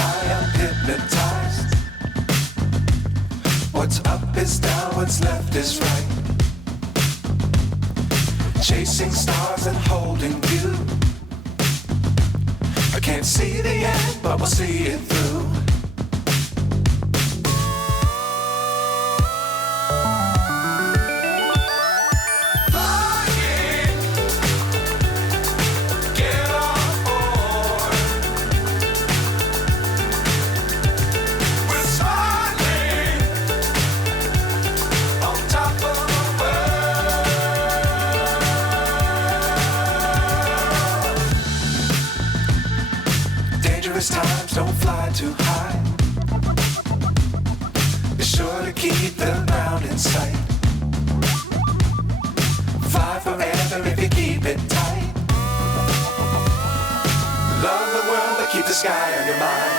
high, I'm hypnotized. What's up is down, what's left is right. Chasing stars and holding you. I can't see the end, but we'll see it through. Times don't fly too high. Be sure to keep the ground in sight. Fly forever if you keep it tight. Love the world but keep the sky on your mind.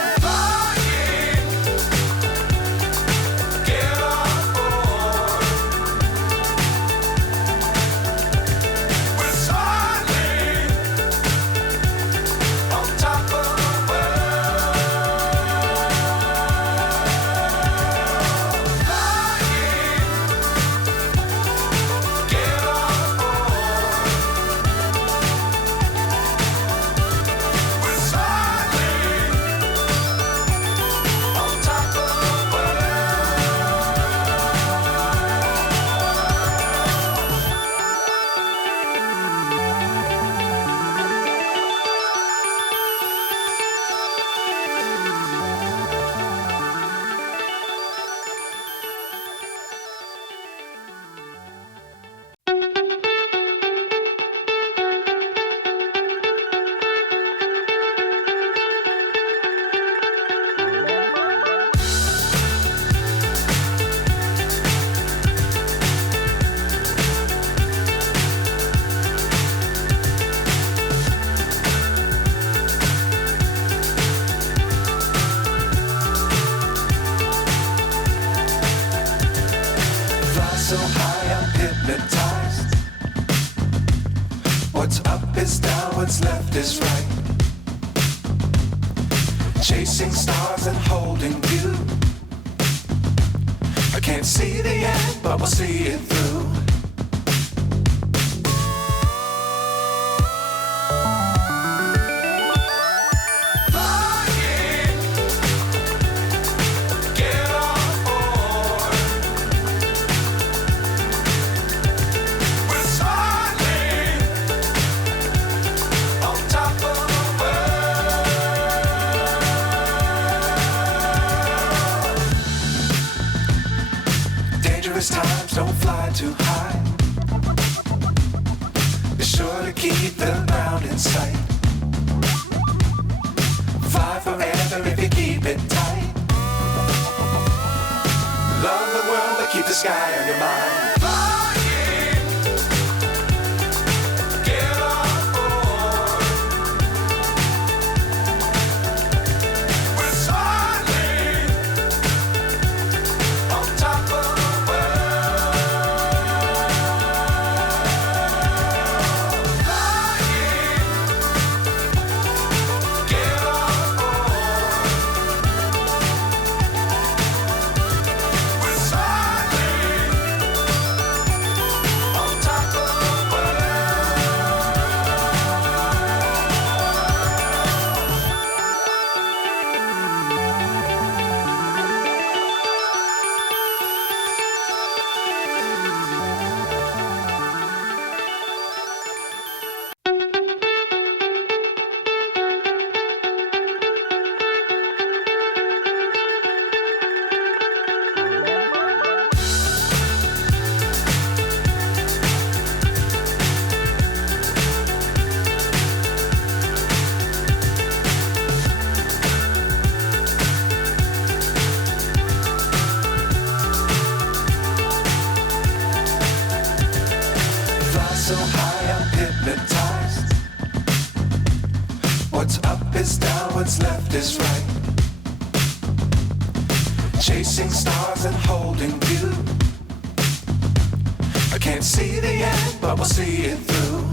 So high, I'm hypnotized. What's up is down, what's left is right. Chasing stars and holding you. I can't see the end, but we'll see it through. Times don't fly too high. Be sure to keep the ground in sight. Fly forever if you keep it tight. Love the world but keep the sky on your mind. So high, I'm hypnotized. What's up is down, what's left is right. Chasing stars and holding you. I can't see the end, but we'll see it through.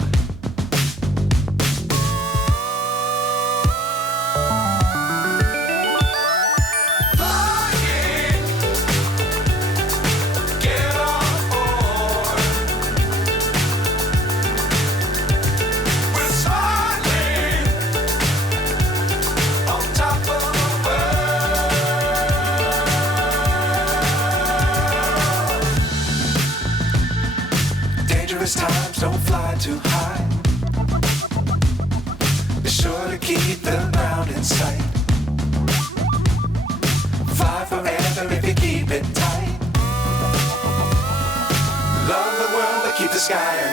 too high. Be sure to keep the ground in sight. Fly forever if you keep it tight. Love the world but keep the sky